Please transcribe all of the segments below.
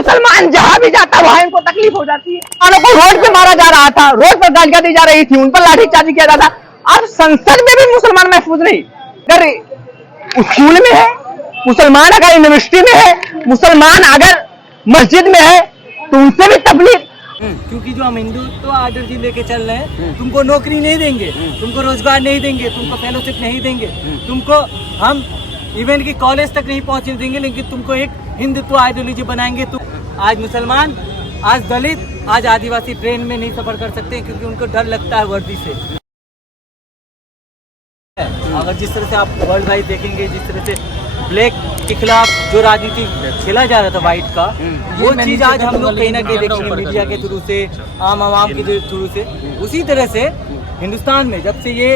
मुसलमान जहाँ भी जाता वहां इनको तकलीफ हो जाती है। मुसलमानों को रोड पे मारा जा रहा था, रोड पर गालियां दी जा रही थी, उन पर लाठीचार्ज किया जाता। अब संसद में भी मुसलमान महफूज नहीं। अगर स्कूल में है मुसलमान, अगर यूनिवर्सिटी में है मुसलमान, अगर मस्जिद में है तो उनसे भी तकलीफ। क्योंकि जो हम हिंदुत्व आइडियोलॉजी लेके चल रहे हैं, तुमको नौकरी नहीं देंगे, तुमको रोजगार नहीं देंगे, तुमको फेलोशिप नहीं देंगे, तुमको हम इवन की कॉलेज तक नहीं पहुंचने देंगे, लेकिन तुमको एक हिंदुत्व आइडियोलॉजी बनाएंगे। तुम आज मुसलमान, आज दलित, आज आदिवासी ट्रेन में नहीं सफर कर सकते क्योंकि उनको डर लगता है वर्दी से। अगर जिस तरह से आप वर्ल्ड वाइड देखेंगे, जिस तरह से ब्लैक के खिलाफ जो राजनीति खेला जा रहा था वाइट का, वो चीज आज हम लोग कहीं ना कहीं देखेंगे मीडिया के थ्रू से, आम आवाम के थ्रू से। उसी तरह से हिंदुस्तान में जब से ये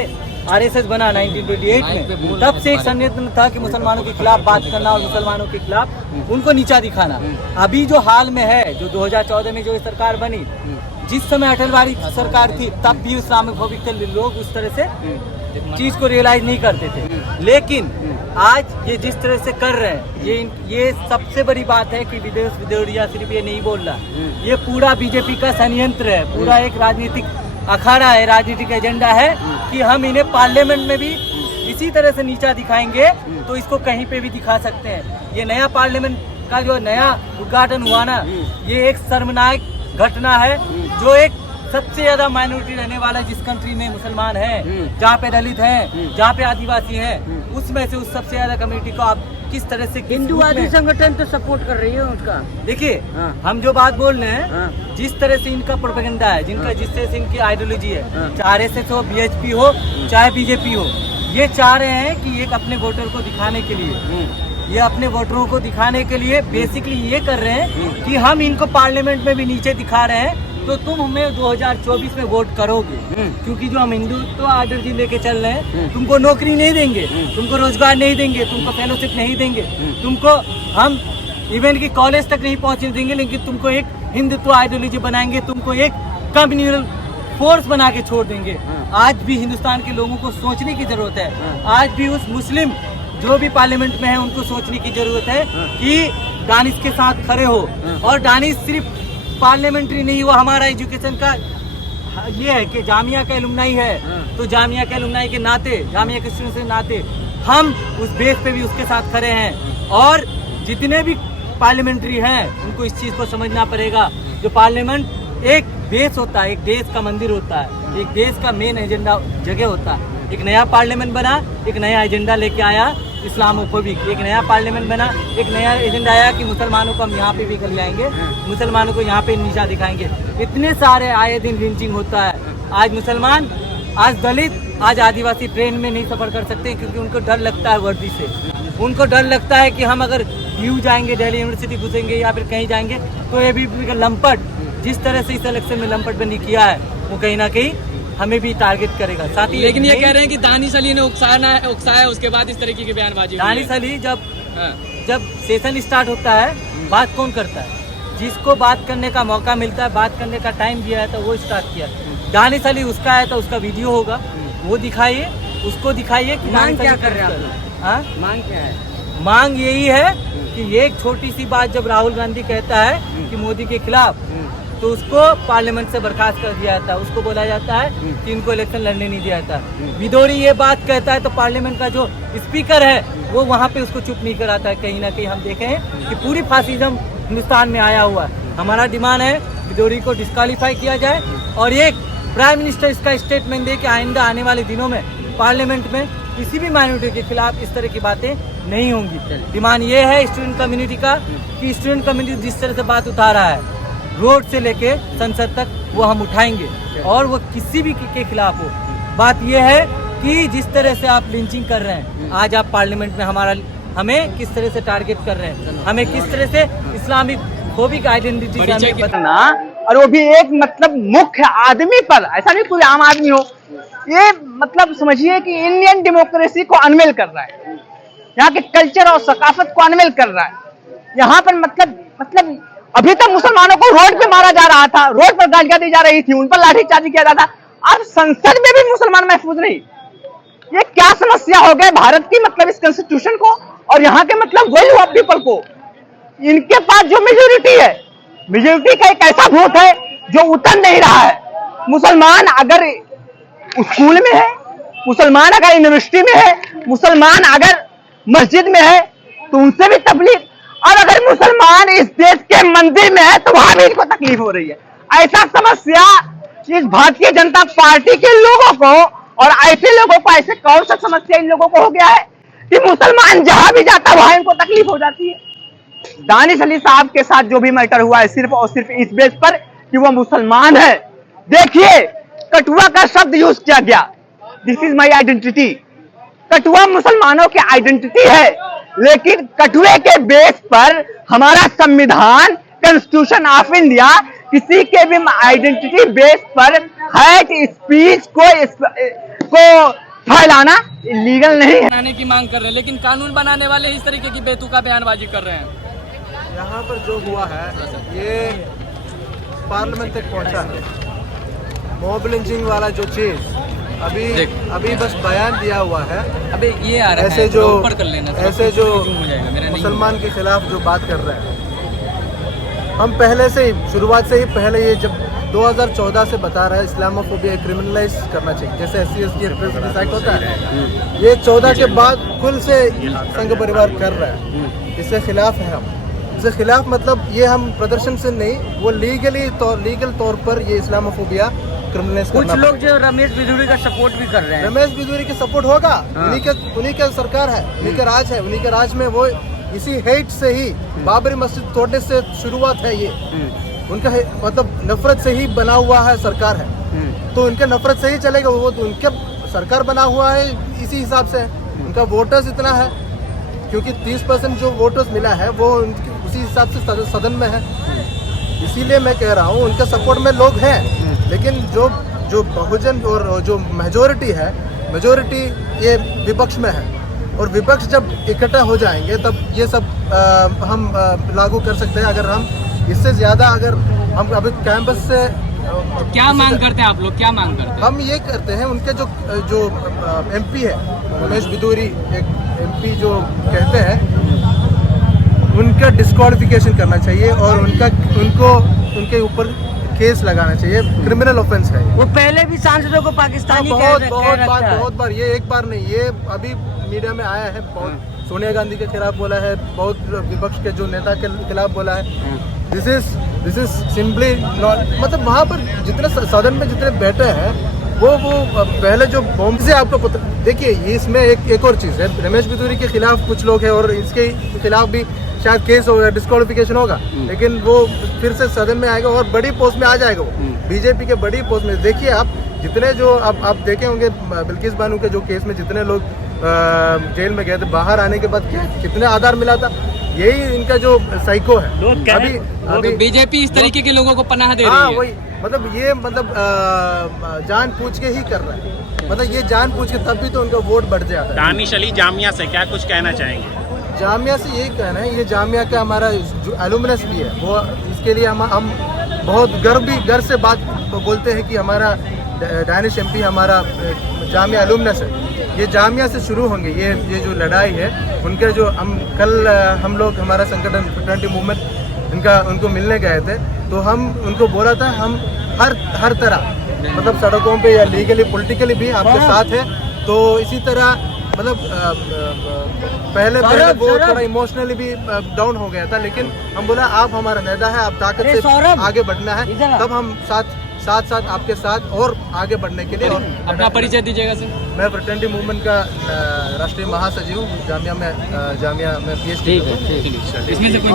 आरएसएस बना 1928 में, तब से एक संयंत्र था कि मुसलमानों के खिलाफ बात करना और मुसलमानों के खिलाफ उनको नीचा दिखाना। अभी जो हाल में है, जो 2014 में जो सरकार बनी, जिस समय अटल बिहारी सरकार थी, तब भी इस्लामोफोबिक लोग उस तरह से चीज को रियलाइज नहीं करते थे। लेकिन आज ये जिस तरह से कर रहे हैं, ये सबसे बड़ी बात है कि विदेश विदेशिया सिर्फ ये नहीं बोल रहा, ये पूरा बीजेपी का संयंत्र है, पूरा एक राजनीतिक अखाड़ा है, राजनीतिक एजेंडा है कि हम इन्हें पार्लियामेंट में भी इसी तरह से नीचा दिखाएंगे तो इसको कहीं पे भी दिखा सकते हैं। ये नया पार्लियामेंट का जो नया उद्घाटन हुआ ना, ये एक शर्मनाक घटना है। जो एक सबसे ज्यादा माइनॉरिटी रहने वाला जिस कंट्री में मुसलमान है, जहाँ पे दलित हैं, जहाँ पे आदिवासी हैं, उसमें से उस सबसे ज्यादा कम्युनिटी को आप किस तरह से हिंदुवादी संगठन तो सपोर्ट कर रही है उसका। देखिए, हम जो बात बोल रहे हैं, जिस तरह से इनका प्रोपेगेंडा है, जिनका जिस तरह से इनकी आइडियोलॉजी है, चाहे आरएसएस हो, बीएचपी हो, चाहे बीजेपी हो, ये चाह रहे हैं कि एक अपने वोटर को दिखाने के लिए, ये अपने वोटरों को दिखाने के लिए बेसिकली ये कर रहे हैं कि हम इनको पार्लियामेंट में भी नीचे दिखा रहे हैं तो तुम हमें 2024 में वोट करोगे। क्योंकि जो हम हिंदुत्व आइडियोलॉजी लेके चल रहे हैं, तुमको नौकरी नहीं देंगे, तुमको रोजगार नहीं देंगे, तुमको फेलोशिप नहीं देंगे, तुमको हम इवन की कॉलेज तक नहीं पहुंचने देंगे, लेकिन तुमको एक हिंदुत्व आइडियोलॉजी बनाएंगे, तुमको एक कम्युनल फोर्स बना के छोड़ देंगे। आज भी हिंदुस्तान के लोगों को सोचने की जरूरत है। आज भी उस मुस्लिम जो भी पार्लियामेंट में है उनको सोचने की जरूरत है कि दानिश के साथ खड़े हो। और दानिश सिर्फ पार्लियामेंट्री नहीं हुआ, हमारा एजुकेशन का ये है कि जामिया का एलुमनाई है, तो जामिया के एलुमनाई के नाते, जामिया के स्टूडेंट्स के नाते हम उस बेस पे भी उसके साथ खड़े हैं। और जितने भी पार्लियामेंट्री हैं उनको इस चीज़ को समझना पड़ेगा, जो पार्लियामेंट एक बेस होता है, एक देश का मंदिर होता है, एक देश का मेन एजेंडा जगह होता है। एक नया पार्लियामेंट बना, एक नया एजेंडा लेके आया इस्लामोफोबिक, एक नया पार्लियामेंट बना, एक नया एजेंडा आया कि मुसलमानों को हम यहाँ पे भी कर लाएंगे, मुसलमानों को यहाँ पे नीचा दिखाएंगे। इतने सारे आए दिन लिंचिंग होता है। आज मुसलमान, आज दलित, आज आदिवासी ट्रेन में नहीं सफर कर सकते क्योंकि उनको डर लगता है वर्दी से। उनको डर लगता है कि हम अगर यू जाएंगे, दिल्ली यूनिवर्सिटी घुसेंगे या फिर कहीं जाएंगे तो ये भी लंपट, जिस तरह से इस इलेक्शन में लंपट बंदी किया है, वो कहीं ना कहीं हमें भी टारगेट करेगा। साथ ही लेकिन ये कह रहे हैं कि दानिश अली ने उकसाया, उसके बाद इस तरीके की बयानबाजी। दानिश अली जब सेशन स्टार्ट होता है, बात कौन करता है? जिसको बात करने का मौका मिलता है, बात करने का टाइम दिया है तो वो स्टार्ट किया। दानिश अली उसका है तो उसका वीडियो होगा, वो दिखाइए, उसको दिखाइए कि मांग क्या कर रहे हैं। मांग क्या है? मांग यही है कि ये एक छोटी सी बात, जब राहुल गांधी कहता है कि मोदी के खिलाफ, तो उसको पार्लियामेंट से बर्खास्त कर दिया जाता है। उसको बोला जाता है कि इनको इलेक्शन लड़ने नहीं दिया जाता। विदोरी ये बात कहता है तो पार्लियामेंट का जो स्पीकर है वो वहाँ पे उसको चुप नहीं कराता है। कहीं ना कहीं हम देखे हैं कि पूरी फासिज्म हिंदुस्तान में आया हुआ है। हमारा डिमांड है विदोरी को डिस्क्वालीफाई किया जाए और एक प्राइम मिनिस्टर इसका स्टेटमेंट दे कि आइंदा आने वाले दिनों में पार्लियामेंट में किसी भी माइनॉरिटी के खिलाफ इस तरह की बातें नहीं होंगी। डिमांड ये है स्टूडेंट कम्युनिटी का कि स्टूडेंट कम्युनिटी जिस तरह से बात उठा रहा है रोड से लेके संसद तक, वो हम उठाएंगे और वो किसी भी के खिलाफ हो। बात यह है कि जिस तरह से आप लिंचिंग कर रहे हैं, आज आप पार्लियामेंट में हमें किस तरह से टारगेट कर रहे हैं, हमें किस तरह से इस्लामिक फोबिक आइडेंटिटी से बताना, और वो भी एक मतलब मुख्य आदमी पर, ऐसा नहीं कोई आम आदमी हो। ये मतलब समझिए कि इंडियन डेमोक्रेसी को अनवेल कर रहा है, यहाँ के कल्चर और सकाफत को अनवेल कर रहा है। यहाँ पर मतलब अभी तक मुसलमानों को रोड पे मारा जा रहा था, रोड पर गालियां दी जा रही थी, उन पर लाठीचार्ज किया जाता। अब संसद में भी मुसलमान महफूज नहीं। ये क्या समस्या हो गई भारत की, मतलब इस कॉन्स्टिट्यूशन को और यहाँ के मतलब वेल्यू ऑफ पीपल को। इनके पास जो मेजोरिटी है, मेजोरिटी का एक ऐसा भूत है जो उतर नहीं रहा है। मुसलमान अगर स्कूल में है, मुसलमान अगर यूनिवर्सिटी में है, मुसलमान अगर मस्जिद में है तो उनसे भी तकलीफ, और अगर मुसलमान इस देश के मंदिर में है तो वहां भी इनको तकलीफ हो रही है। ऐसा समस्या इस भारतीय जनता पार्टी के लोगों को और ऐसे लोगों को, ऐसे कौन सा समस्या इन लोगों को हो गया है कि मुसलमान जहां भी जाता है वहां इनको तकलीफ हो जाती है। दानिश अली साहब के साथ जो भी मैटर हुआ है सिर्फ और सिर्फ इस बेस पर कि वो मुसलमान है। देखिए, कठुआ का शब्द यूज किया गया, this is my identity. Kathua मुसलमानों की आइडेंटिटी है, लेकिन कठुए के बेस पर हमारा संविधान, कॉन्स्टिट्यूशन ऑफ इंडिया किसी के भी आइडेंटिटी बेस पर हेट स्पीच को फैलाना लीगल नहीं है। बनाने की मांग कर रहे हैं, लेकिन कानून बनाने वाले इस तरीके की बेतुका बयानबाजी कर रहे हैं। यहाँ पर जो हुआ है ये पार्लियामेंट तक पहुँचा है। मॉब लिंचिंग वाला जो चीज़ अभी बस बयान दिया हुआ है। अबे ये आ रहा ऐसे है, जो ऊपर कर लेना, ऐसे जो हो जाएगा, मेरा नहीं मुसलमान के खिलाफ जो बात कर रहे हैं, हम पहले से ही शुरुआत से ही पहले ये जब 2014 से बता रहा है इस्लामोफोबिया क्रिमिनलाइज करना चाहिए, जैसे SC ST एक्ट होता है, ये 14 के बाद खुल से संघ परिवार कर रहा है। इसके खिलाफ है हम, इसके खिलाफ मतलब ये हम प्रदर्शन से नहीं, वो लीगल तौर पर ये इस्लामोफोबिया क्रिमिनलाइज कुछ करना। लोग जो रमेश बिधूरी का सपोर्ट भी कर रहे हैं। रमेश बिधूरी की सपोर्ट होगा, उन्हीं का सरकार है, उन्हीं का राज है, उन्हीं के राज में वो इसी हेट से ही बाबरी मस्जिद तोड़ने से शुरुआत है। ये उनका मतलब नफरत से ही बना हुआ है सरकार है, तो उनके नफरत से ही चलेगा। वो तो उनके सरकार बना हुआ है इसी हिसाब से, उनका वोटर्स इतना है, क्योंकि 30% जो वोटर्स मिला है वो उसी हिसाब से सदन में है। इसीलिए मैं कह रहा हूँ उनके सपोर्ट में लोग हैं, लेकिन जो बहुजन और जो मेजोरिटी है, मेजोरिटी ये विपक्ष में है, और विपक्ष जब इकट्ठा हो जाएंगे तब ये सब हम लागू कर सकते हैं। अगर हम इससे ज़्यादा अगर हम अभी कैंपस से क्या मांग करते हैं आप लोग, क्या मांग करते हैं? हम ये करते हैं, उनके जो MP है रमेश बिधूरी, एक MP जो कहते हैं, उनका डिस्क्वालिफिकेशन करना चाहिए और उनके ऊपर केस लगाना चाहिए। क्रिमिनल ऑफेंस है। वो पहले भी सांसदों को पाकिस्तानी बहुत बार, ये एक बार नहीं, ये अभी मीडिया में आया है, बहुत सोनिया गांधी के खिलाफ बोला है, बहुत विपक्ष के जो नेता के खिलाफ बोला है। दिस इज सिंपली नॉट, मतलब वहाँ पर जितने सदन में जितने बैठे हैं वो पहले जो बॉम्ब से आपको पता, देखिए इसमें एक और चीज़ है, रमेश बिधूरी के खिलाफ कुछ लोग हैं और इसके खिलाफ भी शायद केस होगा, डिस्क्वालिफिकेशन होगा, लेकिन वो फिर से सदन में आएगा और बड़ी पोस्ट में आ जाएगा वो, बीजेपी के बड़ी पोस्ट में। देखिए आप जितने जो आप देखे होंगे बिल्किस बानो के जो केस में जितने लोग जेल में गए थे, बाहर आने के बाद कितने आधार मिला था, यही इनका जो साइको है। अभी बीजेपी इस तरीके के लोगों को पनाह दे हाँ रही है। वही, मतलब ये मतलब जान पूछ के ही कर रहा है, मतलब ये जान पूछ के, तब भी तो उनका वोट बढ़ जाता है। दानिश अली जामिया से क्या कुछ कहना चाहेंगे? जामिया से यही कहना है, ये जामिया का हमारा जो एलुमनस भी है, वो इसके लिए हम बहुत गर्व से बात बोलते हैं कि हमारा दानिश MP हमारा जामिया एलुमनस है। ये जामिया से शुरू होंगे ये जो लड़ाई है, उनके जो हम लोग हमारा संगठन फ्रेटर्निटी मूवमेंट उनको मिलने गए थे, तो हम उनको बोला था हम हर तरह मतलब सड़कों पे या लीगली पॉलिटिकली भी आपके साथ है। तो इसी तरह मतलब पहले वो थोड़ा इमोशनली भी डाउन हो गया था, लेकिन हम बोला आप हमारा नेता है, आप ताकत से आगे बढ़ना है, तब हम साथ आपके साथ और आगे बढ़ने के लिए। और अपना परिचय दीजिएगा सर। मैं फ्रेटर्निटी मूवमेंट का राष्ट्रीय महासचिव हूँ, जामिया में PhD। इसमें से कोई